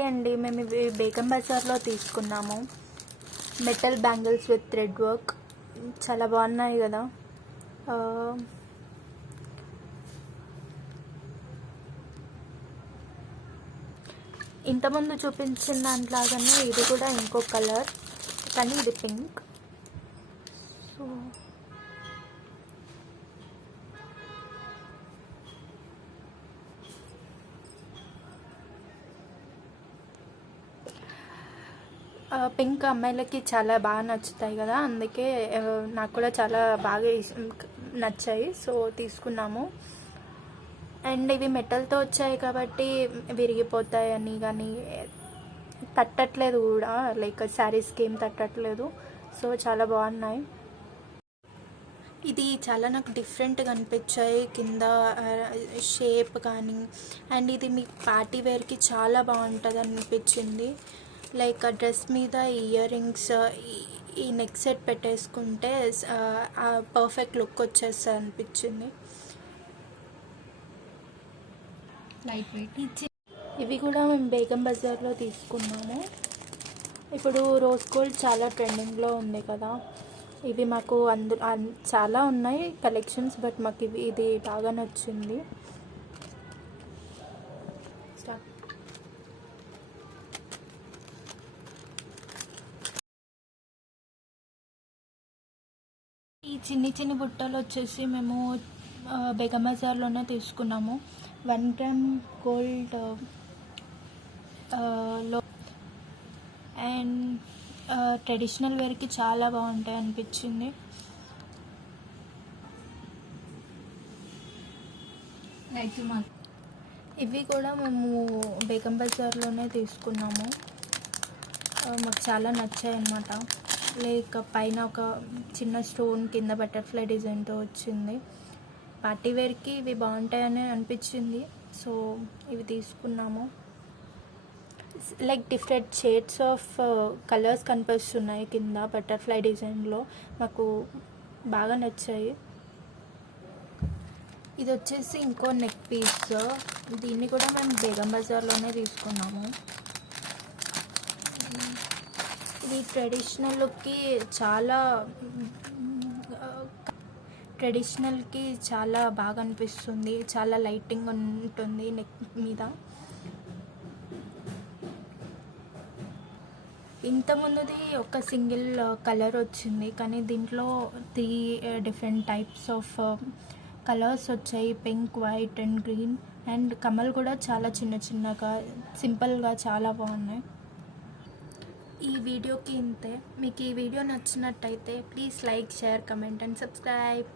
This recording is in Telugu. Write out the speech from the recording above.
అండి మేము ఇవి బేగం బజార్లో తీసుకున్నాము. Metal bangles with thread work చాలా బాగున్నాయి కదా. ఇంతకుముందు చూపించిన దాంట్లాగానే ఇది కూడా ఇంకో కలర్, కానీ ఇది పింక్. సో పింక్ అమ్మాయిలకి చాలా బాగా నచ్చుతాయి కదా, అందుకే నాకు కూడా చాలా బాగా నచ్చాయి. సో తీసుకున్నాము. అండ్ ఇవి మెటల్తో వచ్చాయి కాబట్టి విరిగిపోతాయని కానీ తట్టట్లేదు కూడా, లైక్ శారీస్కి ఏం తట్టట్లేదు. సో చాలా బాగున్నాయి. ఇది చాలా నాకు డిఫరెంట్గా అనిపించాయి కింద షేప్ కానీ. అండ్ ఇది మీ పార్టీ వేర్కి చాలా బాగుంటుంది అనిపించింది. లైక్ ఆ డ్రెస్ మీద ఇయర్ రింగ్స్, ఈ నెక్ సెట్ పెట్టేసుకుంటే పర్ఫెక్ట్ లుక్ వచ్చేస్తుంది అనిపించింది. Light weight. ఇవి కూడా మేము బేగం బజార్లో తీసుకున్నాము. ఇప్పుడు రోజ్ గోల్డ్ చాలా ట్రెండింగ్లో ఉంది కదా. ఇవి మాకు చాలా ఉన్నాయి కలెక్షన్స్, బట్ మాకు ఇది బాగా నచ్చింది. ఈ చిన్ని బుట్టలు వచ్చేసి మేము బేగం బజార్లోనే తీసుకున్నాము. 1 గ్రామ్ గోల్డ్ లో అండ్ ట్రెడిషనల్ వేర్కి చాలా బాగుంటాయి అనిపించింది. ఇవి కూడా మేము బేగం బజార్లోనే తీసుకున్నాము. మాకు చాలా నచ్చాయి అన్నమాట. లైక్ పైన ఒక చిన్న స్టోన్, కింద బటర్ఫ్లై డిజైన్తో వచ్చింది. పార్టీ వేర్కి ఇవి బాగుంటాయని అనిపించింది. సో ఇవి తీసుకున్నాము. Like different shades of colours కనిపిస్తున్నాయి కింద బటర్ఫ్లై డిజైన్లో, మాకు బాగా నచ్చాయి. ఇది వచ్చేసి ఇంకో నెక్ పీస్. దీన్ని కూడా మేము బేగం బజార్లోనే తీసుకున్నాము. ఇది ట్రెడిషనల్కి చాలా బాగా అనిపిస్తుంది. చాలా లైటింగ్ ఉంటుంది నెక్ మీద. ఇంతకుముందుది ఒక సింగిల్ కలర్ వచ్చింది, కానీ దీంట్లో 3 డిఫరెంట్ టైప్స్ ఆఫ్ కలర్స్ వచ్చాయి. Pink, white and green. And Kamal కూడా చాలా చిన్నగా సింపుల్గా చాలా బాగున్నాయి. ఈ వీడియోకి ఇంతే. మీకు ఈ వీడియో నచ్చినట్టయితే please like, share, comment and subscribe.